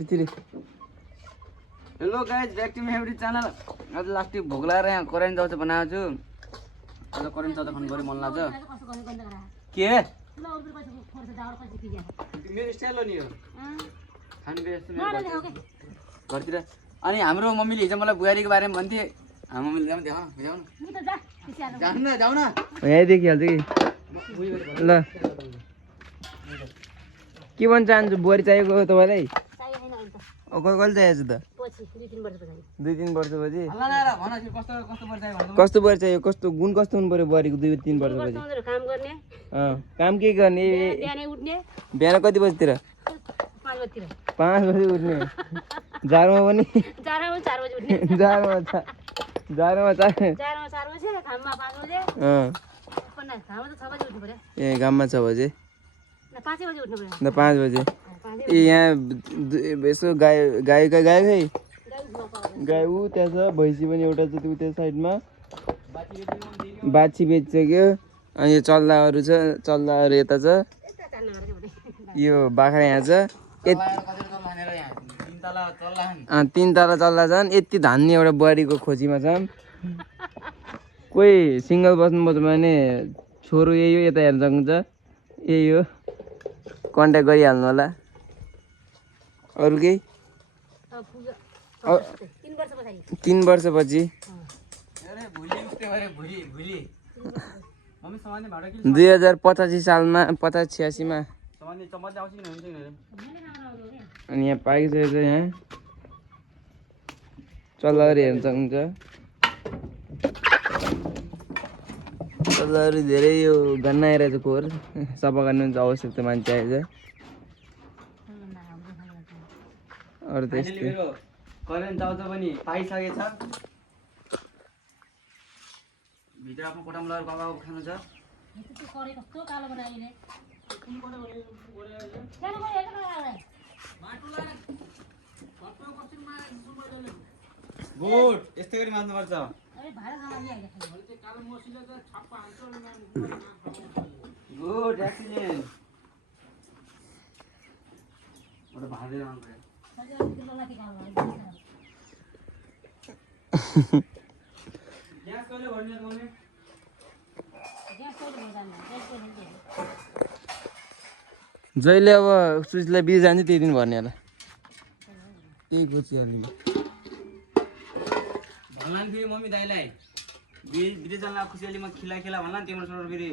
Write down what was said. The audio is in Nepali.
Hello guys back to my favourite channel. आज लास्ट भोक लगाएर यहाँ करेन्ट चौचा बनाएको छु। आज करेन्ट चौचा खानु पऱ्यो मन लाग्छ। के मेरो स्टाइल हो नि यो खानु घरतिर। अनि हाम्रो मम्मीले हिजो मलाई बुहारीको बारेमा भन्थे। हाम्रो मम्मीले जाउँ न यहीँ देखिहाल्छ कि ल के भन्न चाहन्छु बुहारी चाहिएको तपाईँलाई? कहिले चाहिएको छ त? 2-3 वर्षपछि। कस्तो बुहारी चाहियो? कस्तो गुण कस्तो हुनु पर्यो बुहारीको 2-3 वर्षपछि? काम के गर्ने? बिहान कति बजीतिर? 5 बजी उठ्ने। जाडोमा पनि? जाडोमा 4 बजी उठ्ने। जाडोमा 4 बजे, घाममा 5 बजे। ए घाममा 6 बजे? 5 बजे उठ्नु पर्यो। 5 बजे। ए यहाँ यसो गाई खै गाई ऊ त्यहाँ छ, भैँसी पनि एउटा छ त्यो त्यो साइडमा। बाछी बेचिसक्यो। अनि यो चल्लाहरू छ, चल्लाहरू यता छ। यो बाख्रा यहाँ छ। 3 तला चल्ला छन्। यति धान्ने एउटा बुहारीको खोजीमा छन्। कोही सिङ्गल बस्नुपर्छ भने छोरो यही हो, यता हेर्न सक्नुहुन्छ। यही हो, कन्ट्याक्ट गरिहाल्नु होला। अरू केही? 3 वर्षपछि 2085 सालमा 85-86मा। अनि यहाँ पाकिसकेको छ। यहाँ चल्लाहरू हेर्न सक्नुहुन्छ। चल्लाहरू धेरै यो गन्ना आइरहेको छ। खोर सफा गर्ने आवश्यकता मान्छे आएछ। अरू त यस्तै। करेन्ट चाउचा पनि पाइसकेछ। भित्र आफ्नो कोठामा लगेर बाबाको खानु छ। गुड यस्तै गरी मान्नुपर्छ। Good excellent. जहिले अब सुजलाई बिज जान्छ त्यही दिन भर्ने होला। त्यही खोजिहाल्ने भन्ला फेरि मम्मी दाइलाई बिज जान्ला खुसियालीमा खिला भन्ला त्यहाँबाट फेरि